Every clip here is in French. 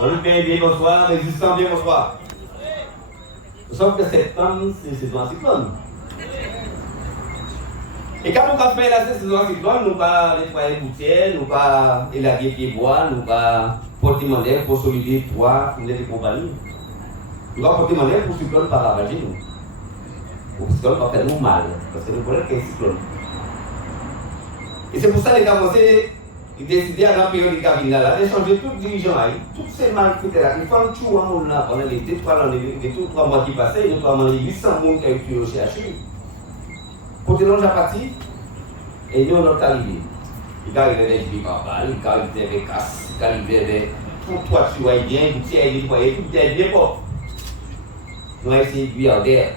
Bien, bonsoir, résistant, bien, bonsoir. Sauf que septembre, c'est saison cyclone. Et quand on fait la saison cyclone, nous ne pas nettoyer les gouttières, nous ne pas élaguer les bois, nous ne pas porter mandel pour solider trois fournir des compagnies. Nous ne pas porter mandel pour cyclone par ravager nous. Pour cyclone pas faire nous mal, parce que nous connaissons qu'il y a un cyclone. Et c'est pour ça que les gars, ils décident à la période du cabinet là, de changer tout dirigeant, tous ces malfaiteurs là, ils font tout le monde là pendant les 2-3 mois qui passaient, ils ont demandé 800 personnes qui ont été au CHU. Côté l'on a parti, et nous on est arrivé. Il est arrivé avec des barbares, il est arrivé avec casse, il est arrivé avec tout toi tu vois bien, tout ça est nettoyé, tout est bien propre. Nous avons essayé de lui en d'air.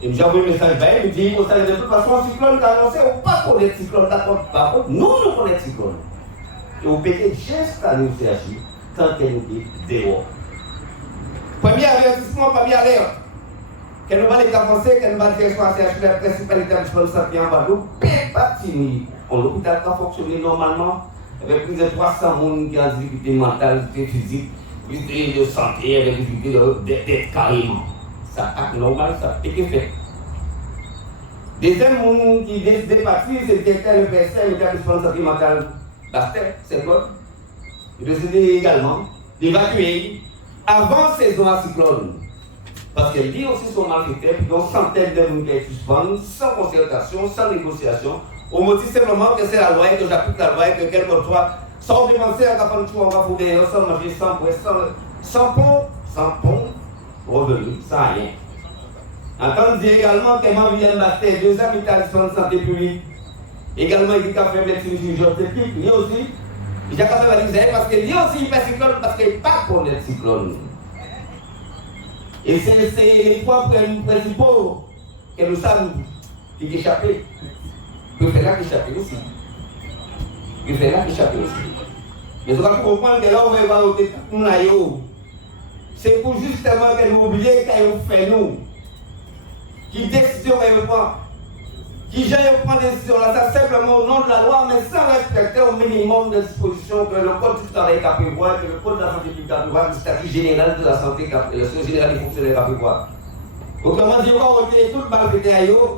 Et nous avons un message vers il dit, de toute façon, le cyclone a annoncé, on ne peut pas connaître le cyclone, d'accord. Par contre, nous connaissons le cyclone. Et on peut juste aller au CHU, tant qu'elle nous dit dehors. Premier avertissement, première alerte. Qu'elle nous va les avancer, qu'elle nous va dire soit CHU, la principale établissement de santé en Guadeloupe, bâtiment. L'hôpital va fonctionner normalement, avec plus de 300 personnes qui ont des difficultés mentales, des physiques, des difficultés de santé, avec des difficultés d'être carrément. Ça acte normal, ça fait que fait. Deuxième monde qui décide de partir, c'était le PSM, l'établissement de santé mentale Bastel, c'est quoi? Il a décidé également d'évacuer avant saison à cyclone. Parce qu'elle dit aussi son malfaiteur, donc centaines de monde qui est suspendu, sans concertation, sans négociation, au motif simplement que c'est la loi, que j'applique la loi, que quel que soit, sans dépenser à la fin de tout, on va fouiller, sans manger, sans pont, revenu, sans rien. Entendre dire également que Marie-Hélène Bastet, deuxième établissement de santé publique, également il a fait médecine chirurgie technique, lui aussi, il a quand même dit parce que lui aussi il fait cyclone parce qu'il n'est pas pour le cyclone. Et c'est les trois principaux que nous savons qui échappent. Il fait là qu'échapper aussi. Il fait là qu'échapper aussi. Mais vous allez comprendre que là on va évaluer tout le monde. C'est pour justement que nous oublions qu'on fait nous. Qui décision elle prend. Qui gère prendre des décisions là, ça simplement au nom de la loi, mais sans respecter au minimum de dispositions que le code du travail a prévoir, que le code de la santé publique a prévoir, le statut général de la santé, le statut général des fonctionnaires a prévoir. Autrement dit, on va retirer tout le malfaiteur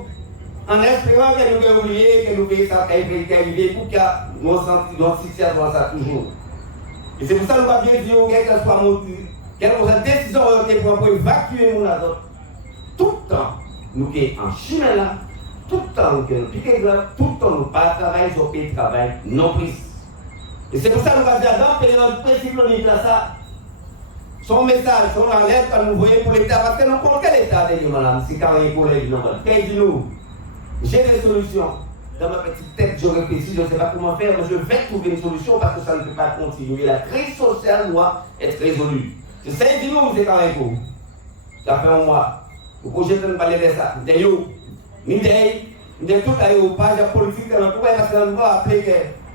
en espérant que nous devons oublier, que nous devons ça, qu'il arrive pour que nos situations ça toujours. Et c'est pour ça que nous va bien dire qu'elle soit montée, quelle décision pour évacuer mon autres. Tout le temps, nous sommes en chemin là, tout le temps que nous piquons là, tout le temps nous pas travailler sur le travail non pris. Et c'est pour ça que nous allons dire dans la période précyclonique là, ça, son message, son alerte que nous voyons pour l'État, parce que nous connaissons quel État d'ailleurs, madame, si quand il pour les gens, qu'est-ce dit nous? J'ai des solutions. Dans ma petite tête, je réfléchis, je ne sais pas comment faire, mais je vais trouver une solution parce que ça ne peut pas continuer. La crise sociale doit être résolue. Je sais, dis-nous, c'est quand même pour. Ça fait un mois. Le projet de parler de ça. Nous sommes tout à l'heure, page politique dans le parce que nous va appeler que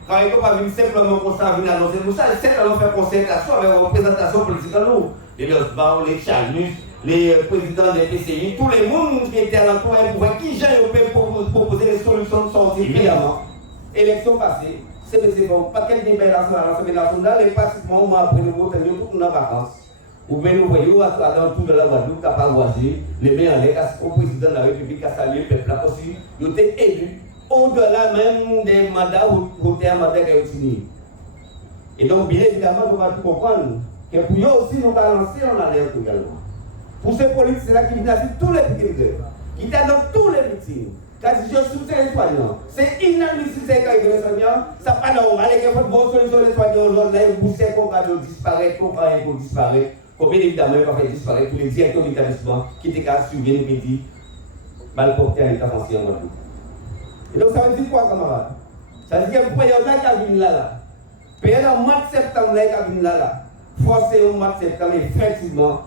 quand il ne peut pas venir simplement comme ça, venir annoncer tout ça, c'est qu'on faire concertation avec la représentation politique dans nous. Les Losbar, les Chanus, les présidents des PCI, tous les mondes qui étaient à l'entour pour voir qui j'ai proposer des solutions de sortie évidemment. Élection passée, c'est bon, pas quel débat à l'Assemblée nationale, et pratiquement, moi, après nous, nous sommes en vacances. Ou bien nous voyons à l'entour de la Guadeloupe, qui a pas voisé, les mains en l'air, au président de la République, qui a salué le peuple là aussi, ils ont été élus au-delà même des mandats où un mandat qui a été signé. Et donc, bien évidemment, nous allons comprendre que pour eux aussi, nous allons lancer en alerte également. Pour ces politiciens-là qui viennent à tous les petits qui étaient dans tous les meetings, quand je soutiens les soignants, c'est inadmissible quand ils les soignants, ça n'est pas normal, il y a une bonne solution les soignants aujourd'hui, là, ils poussent qu'on va disparaître, qu'on va disparaître. Combien évidemment il va faire disparaître tous les directeurs d'établissement qui étaient capables de suivre le midi, mal porté à l'état foncier en Guadeloupe. Et donc ça veut dire quoi, camarades? Ça veut dire que pour y avoir la cabine là, payez en mois de septembre la cabine là, forcez au mois de septembre effectivement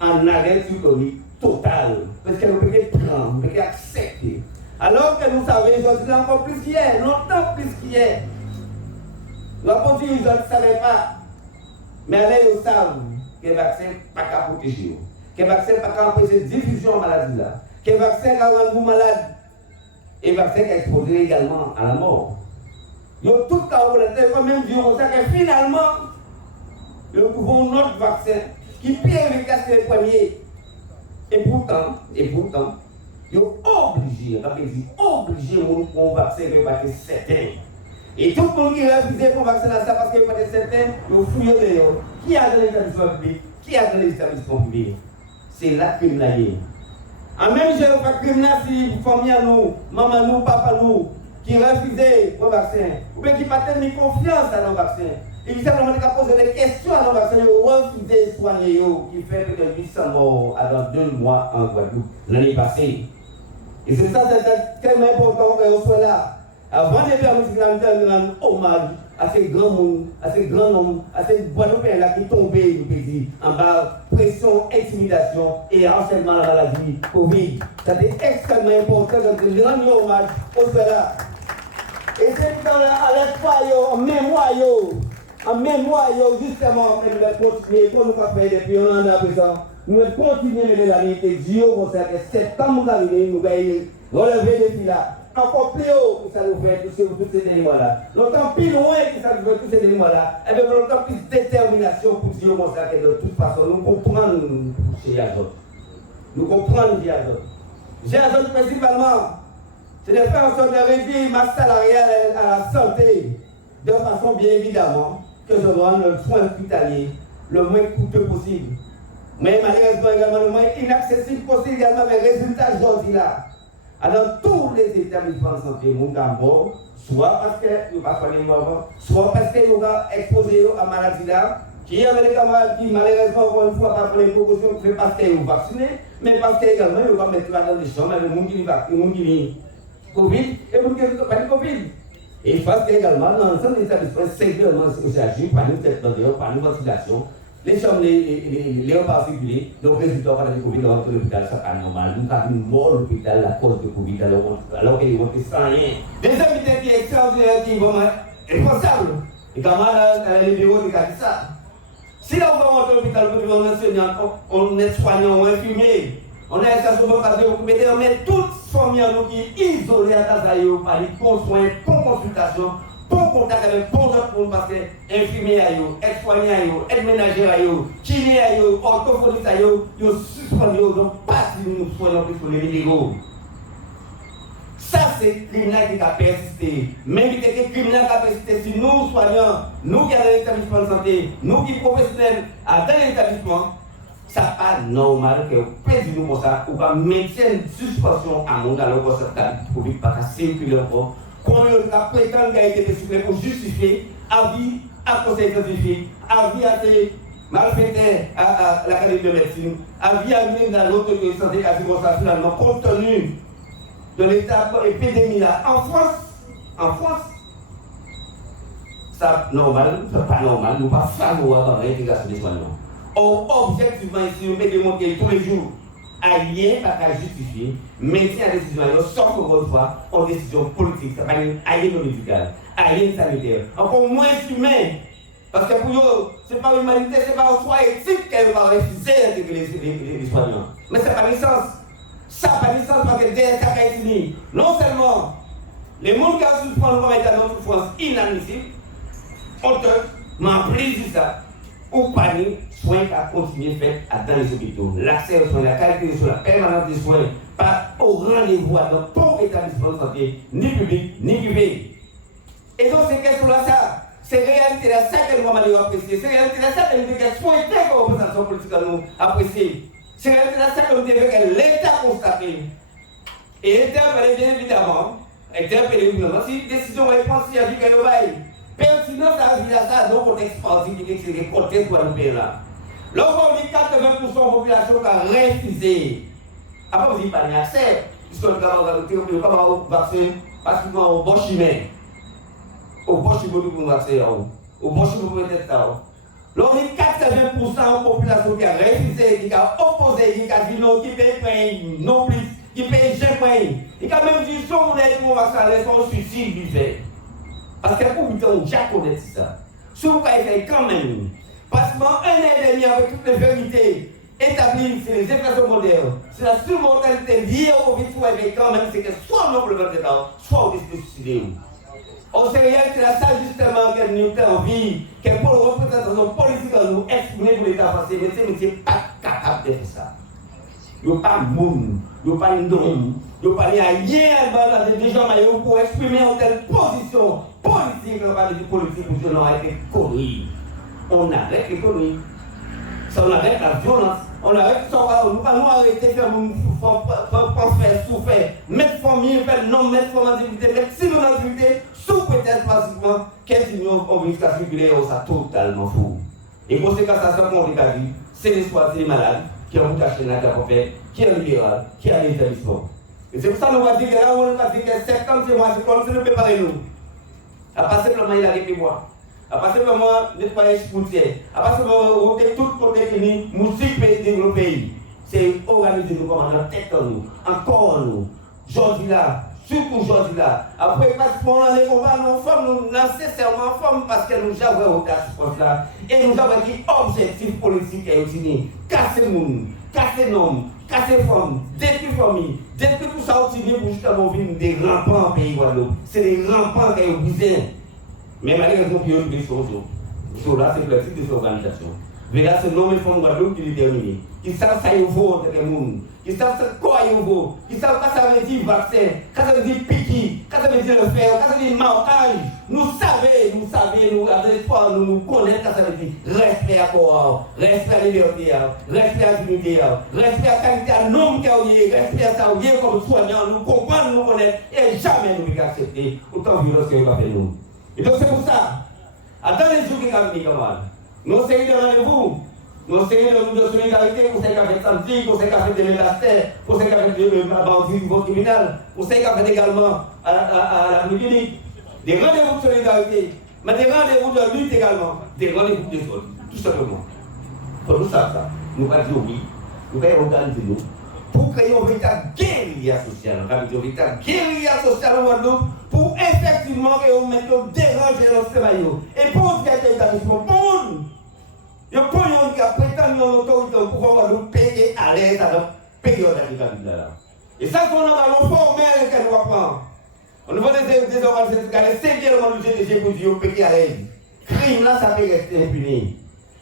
en arrêt psychologique total. Parce que nous pouvons prendre, nous pouvons accepter. Alors que nous savons, aujourd'hui encore plus qu'hier, longtemps plus qu'hier. Nous avons dit, ils ne savaient pas. Mais là, ils savent que le vaccin n'est pas qu'à protéger. Que le vaccin n'est pas qu'à empêcher la diffusion de la maladie là. Que le vaccin est rendre vous malade. Et le vaccin est exposé également à la mort. Ils ont tout le temps volontaire, quand même dit que finalement, ils trouvent un autre vaccin qui est plus efficace que le premier. Et pourtant, ils sont obligés pour un vaccin qui va être certain. Et tout le monde qui refuse pour vacciner ça parce qu'il va être certain, ils fouillent dehors. Qui a dans l'établissement public? Qui a dans l'établissement public? C'est là que nous l'avons. En même temps, pas criminel si famille nous, maman nous, papa nous, qui refusent le vaccin, ou bien qui n'ont pas tellement confiance dans le vaccin. Ils simplement poser des questions à nos vaccins, ils refusent de soigner, qui fait plus de 800 morts avant 2 mois en Guadeloupe l'année passée. Et c'est ça, c'est tellement important que nous soyons là. Avant de permettre de rendre hommage à ces grands mondes, à ces grands hommes, à ces Guadeloupéens-là qui tombaient en bas, pression, intimidation et harcèlement dans la maladie Covid. C'est extrêmement important de rendre hommage aux ceux-là. Et c'est dans l'espoir, en mémoire, justement, nous devons continuer, comme nous avons fait depuis un an à présent, nous devons continuer les années de Dieu, comme ça, que septembre arrivé, nous allons relever les filles là. Encore plus haut que ça nous fait tous ces éléments-là. Longtemps plus loin que ça nous fait tous ces éléments-là. Et bien, longtemps plus de détermination pour Dieu, comme ça, que de toute façon, nous comprenons chez Yazot. Nous comprenons Yazot. Yazot, principalement, c'est de faire en sorte de réduire ma salariale à la santé, de façon bien évidemment que je rende le soin hospitalier le moins coûteux possible. Mais malheureusement également le moins inaccessible possible également, mais résultat aujourd'hui là. Dans tous les établissements de santé, nous sommes morts, soit parce que nous n'avons pas soigné avant, soit parce que nous avons exposé à la maladie là, qui est avec des camarades qui malheureusement, encore une fois, pas prendre les précautions, parce qu'ils sont vaccinés, mais parce qu'également, ils vont mettre dans les chambres avec les gens qui ont Covid et les gens qui n'ont pas de Covid. Et parce qu'également, dans l'ensemble des établissements, sévèrement agi, par une tête d'endroit, par une ventilation, les chambres, les repas circulés, donc résultat, par le Covid, dans l'hôpital, ça pas normal. Nous avons mort l'hôpital à cause de Covid, alors qu'ils vont sans rien. Des invités qui sont extraordinaires, qui vont être responsables. Et comment les bureaux de ça? Si là, on va monter l'hôpital, on est soignant, on est infirmier, on est essentiellement on met toutes familles qui sont isolées à Tazaïo, par les bons soins, bonnes consultations, bon contact avec bon autres monde parce que infirmiers, aides-soignants, aides-ménagères, kinés, orthophonistes, ils suspendus, donc pas si nous soignons plus pour les illégaux. Ça, c'est le criminel qui a persisté. Même si c'est le criminel qui a persisté, si nous soignants, nous qui avons l'établissement de santé, nous qui sommes professionnels dans l'établissement, ça n'est pas normal que vous payez nous comme ça, ou pas maintenir une suspension à mon alors que ça ne peut pas circuler encore. Qu'on prétend qu'il a été décidé pour justifier avis à conseil scientifique, avis à des malfaiteurs à l'Académie de médecine, avis à même dans l'autorité de santé quasi finalement compte tenu de l'état épidémie là. En France, ça normal, c'est pas normal, nous pas favorables à l'intégration des soignants. Or, objectivement ici, on peut démontrer tous les jours, à rien pas qu'à justifier, maintien à décision, sauf encore une fois, en décision politique, ça va être à rien médical, à rien sanitaire, encore moins humain. Parce que pour eux, ce n'est pas l'humanité, ce n'est pas un choix éthique qu'elle va refuser d'intégrer les soignants. Mais ce n'est pas licence. Ça n'a pas licence parce que derrière ça a été non seulement les gens qui ont suspendu comme état de souffrance inadmissible, honteux, mais en plus de ça, ou pas de soins à continuer à faire dans les hôpitaux. L'accès aux soins, la qualité des soins, la permanence des soins, pas au rendez-vous dans ton établissement de santé, ni public, ni privé. Et donc, ces questions-là, ça, c'est réalité là, ça que nous allons apprécier. C'est réalité là, ça que nous devons souhaiter comme représentation politique à nous apprécier. C'est réalité là, ça que nous devons que l'État constater. Et interpeller, bien évidemment, si décision est prise, il y a du qu'elle pertinent à la vie ça, donc on expansive qui est côté pour le pays là. Là, on dit 80% de la population qui a refusé. Après, vous dites pas d'accès, puisque nous avons pas vaccin, parce qu'on a un bon chimère. Au bon chimère pour vacciner, au bon chimère pour être ça. Là, on dit 80% de la population qui a refusé, qui a opposé, qui a dit non, qui paye non plus, qui paye jamais. Et quand même dit, si on est pour vacciner, son suicide, il fait. Parce que pour vous, on a déjà connu ça. Si vous pouvez faire quand même, parce qu'un an et demi avec toutes les vérités établies, c'est les inflations modernes, c'est la surmortalité liée au Covid, quand même, c'est que soit on a le d'État, soit on décide de suicider. Au Sénégal, c'est la salle justement que nous avons envie, que pour la représentation politique, nous l'État français, mais c'est pas capable de faire ça. Il n'y a pas de monde, il n'y a pas de nom, il n'y a pas de rien des gens pour exprimer en telle position politique, on va dire politique, parce qu'on a été conneries. On arrête les conneries. Ça, on arrête la violence. On arrête ça, on ne va pas nous arrêter de faire souffrir, mettre famille, faire non, mettre famille en activité, mettre si nous en activité, sous peut-être pratiquement, qu'est-ce que nous avons vu qu'à circuler, ça totalement fou. Et conséquence à ça qu'on a dit, c'est l'espoir, c'est les malades qui ont caché la fait, qui est libéral, qui a l'établissement. Et c'est pour ça que nous va dire que là, on va dire que septembre, c'est moi, c'est comme si nous préparons nous. À pas simplement il a des bois. À pas simplement nettoyer les frontières. À pas simplement ôter tout côté fini, musique pays développé. C'est organiser nous comme en tête en nous, encore en nous. Aujourd'hui là, surtout aujourd'hui là. Après, parce qu'on a des combats, nous sommes nécessairement formes parce que nous avons ôté à ce là. Et nous avons dit objectif politique et utile. Casser le monde, casser l'homme, casser les femmes, détruire les familles, détruire tout ça utile pour justement vivre des rampants en pays Guadeloupe. C'est des rampants qui ont brisé. Mais malheureusement, il y a une chose. So là, c'est le type de cette organisation. Mais là, c'est le nom de femmes Guadeloupe qui est déterminé. Qui savent ça, il faut entre les mondes. Qui savent quoi il faut. Qui savent quoi ça veut dire vaccin, quoi ça veut dire piqui, quoi ça veut dire le fer, quoi ça veut dire marquage. Nous savons, nous avons l'espoir, nous connaissons quoi ça veut dire. Respect à corps, respect à la liberté, respect à la dignité, respect à la qualité à l'homme qui a oublié, respect à ça oublié comme soignant, nous comprenons, nous connaissons et jamais nous pouvons accepter autant de violence que nous avons fait nous. Et donc c'est pour ça, dans les jours qui viennent, nous avons série de rendez-vous, nous avons série de solidarité pour ceux qui ont fait samedi, pour ceux qui ont fait des ministères, pour ceux qui ont fait des bandits du niveau criminel, pour ceux qui ont fait également à la République, des rendez-vous de solidarité, mais des rendez-vous de lutte également, des rendez-vous de sol, tout simplement. Pour nous ça, nous allons dire oui, nous allons organiser nous. Pour créer une véritable guérilla sociale, une véritable guérilla sociale en Guadeloupe, pour effectivement que vous mettez déranger le système. Et pour ce qui est établissement, pour nous, il y a un point qui a prétendu en autorité pour pouvoir nous payer à l'aise à la période de là. Et ça, c'est un ballon formel que nous apprendre. Au niveau des organisations, c'est bien le GDG pour dire payer à l'aise. Crime là, ça peut rester impuni.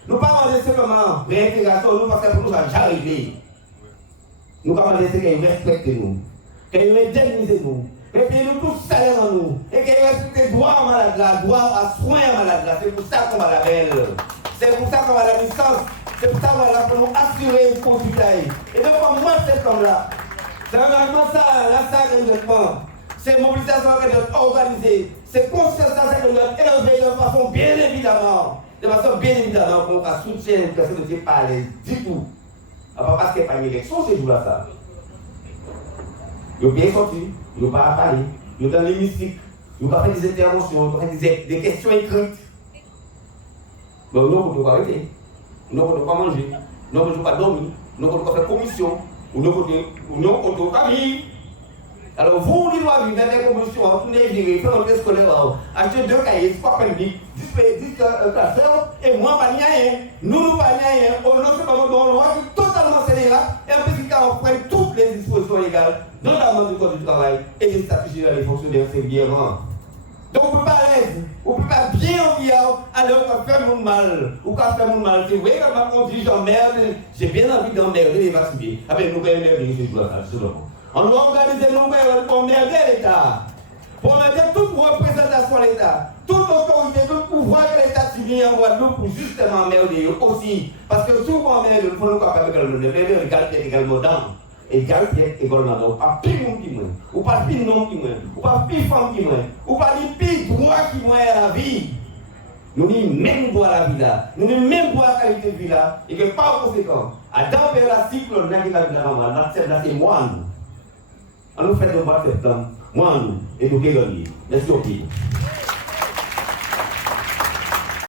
Nous ne parlons pas simplement réintégration, nous parce que pour nous, ça déjà réglé. Nous avons laissé qu'ils respectent nous, qu'ils indemnisent nous, et puis nous tous salaire en nous, et qu'ils respectent le droit à malade là, droit à soin à malade là. C'est pour ça qu'on va la belle. C'est pour ça qu'on va la licence. C'est pour ça qu'on va la pour nous assurer une consultation. Et donc, moi, c'est comme là. C'est vraiment ça, là, ça que nous devons. C'est mobilisation que nous devons organiser. C'est conscience que nous devons élever de façon bien évidemment. De façon bien évidemment, qu'on va soutenir une personne qui n'est pas à l'aise du tout. Parce qu'il n'y a pas d'élection ces jours-là, ça. Ils ont bien sorti, ils n'ont pas parlé, ils ont dans l'hémicycle, ils n'ont pas fait des interventions, ils ont fait des questions écrites. Mais nous, on ne peut pas arrêter, nous, on ne peut pas manger, nous, on ne peut pas dormir, nous, on ne peut pas faire commission, nous, on ne peut pas vivre. Alors, vous, les doigts vivre, faire commission, tourner virer, faire un test scolaire, acheter 2 cahiers, 3 permis, 10 classeurs, et moi, pas rien. Nous, pas rien. On ne sait pas dans le loi totalement scélérat, et en plus, on prend toutes les dispositions légales, notamment du code du travail et des statuts des fonctionnaires régulièrement. Donc, on ne peut pas à l'aise, on ne peut pas bien en guillaume, alors on va faire mon mal. Ou quand faire mon mal, c'est vrai, quand on dit j'emmerde, j'ai bien envie d'emmerder les vaccinés. Ah ben, nous pouvons emmerder ces jours-là, absolument. On doit organiser nous pour emmerder l'État, pour emmerder toute représentation de l'État, toute autorité, tout pouvoir que l'État subit en Guadeloupe pour justement emmerder aussi. Parce que souvent, on emmerde, il faut nous capables de le égalité également dans. Égalité également dans. Pas plus monde qui moins, ou pas plus nom qui moins, ou pas plus femme qui moins, ou pas plus droit qui moins à la vie. Nous n'avons même droit à la vie là, nous n'avons même droit à la qualité de vie là, et que par conséquent, à damper la cycle, on a dit que c'est moi. On nous fait le mois de septembre, moi, et nous guérir. Merci beaucoup.